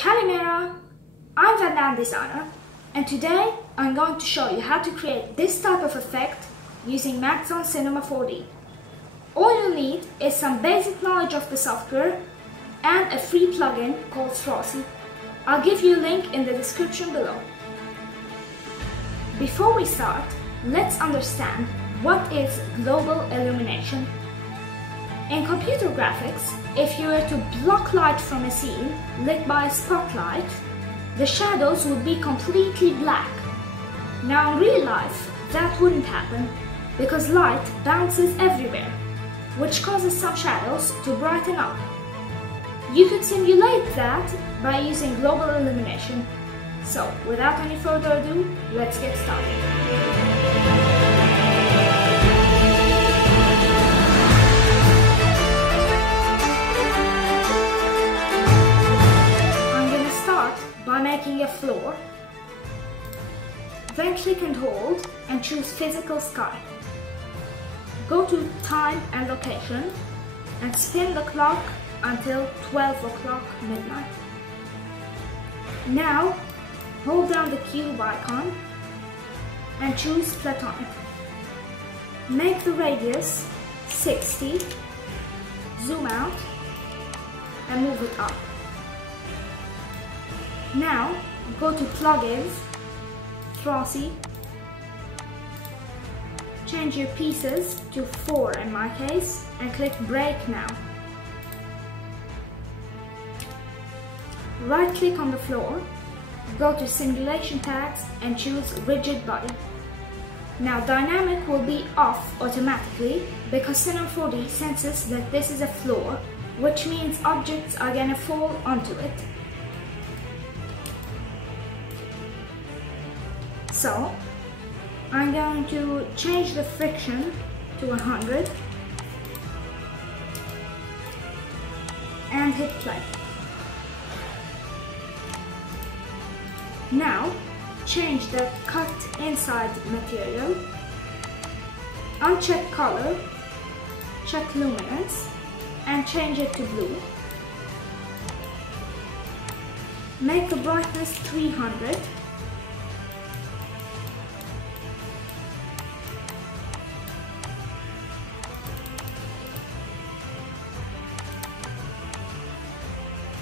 Kalimera, I'm Vandam Dezigner, and today I'm going to show you how to create this type of effect using Maxon Cinema 4D. All you need is some basic knowledge of the software and a free plugin called Thrausi. I'll give you a link in the description below. Before we start, let's understand what is Global Illumination. In computer graphics, if you were to block light from a scene lit by a spotlight, the shadows would be completely black. Now in real life, that wouldn't happen because light bounces everywhere, which causes some shadows to brighten up. You could simulate that by using Global Illumination. So, without any further ado, let's get started. By making a floor, then click and hold and choose Physical Sky. Go to Time and Location and spin the clock until 12 o'clock midnight. Now hold down the cube icon and choose Platonic. Make the radius 60, zoom out and move it up. Now, go to Plugins, Thrausi, change your pieces to 4 in my case, and click Break Now. Right click on the floor, go to Simulation Tags and choose Rigid Body. Now Dynamic will be off automatically because Cinema 4D senses that this is a floor, which means objects are gonna fall onto it. So, I'm going to change the friction to 100 and hit play. Now, change the cut inside material, uncheck color, check luminance, and change it to blue. Make the brightness 300.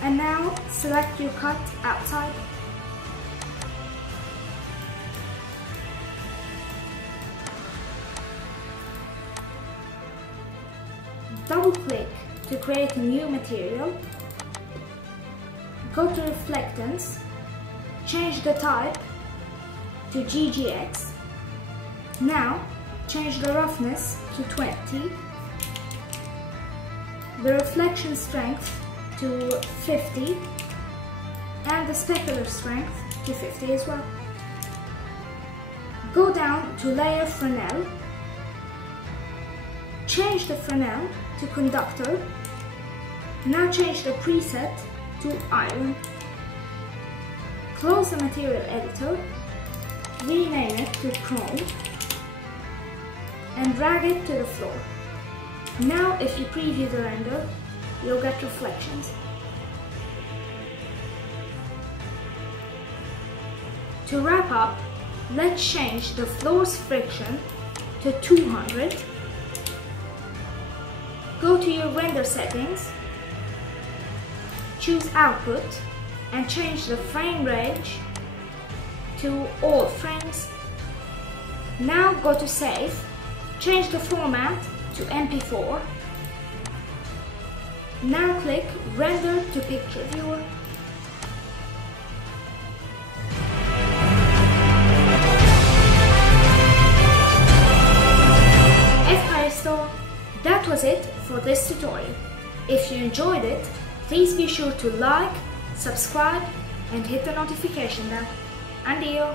And now select your cut outside. Double click to create a new material. Go to Reflectance, change the type to GGX. Now change the roughness to 20. The reflection strength to 50 and the specular strength to 50 as well. Go down to Layer Fresnel, change the Fresnel to Conductor. Now change the preset to Iron. Close the material editor, rename it to Chrome and drag it to the floor. Now if you preview the render, you'll get reflections. To wrap up, let's change the floor's friction to 200. Go to your render settings, choose Output, and change the frame range to all frames. Now go to Save, change the format to MP4. Now click Render to Picture Viewer. That was it for this tutorial. If you enjoyed it, please be sure to like, subscribe and hit the notification bell. Addio!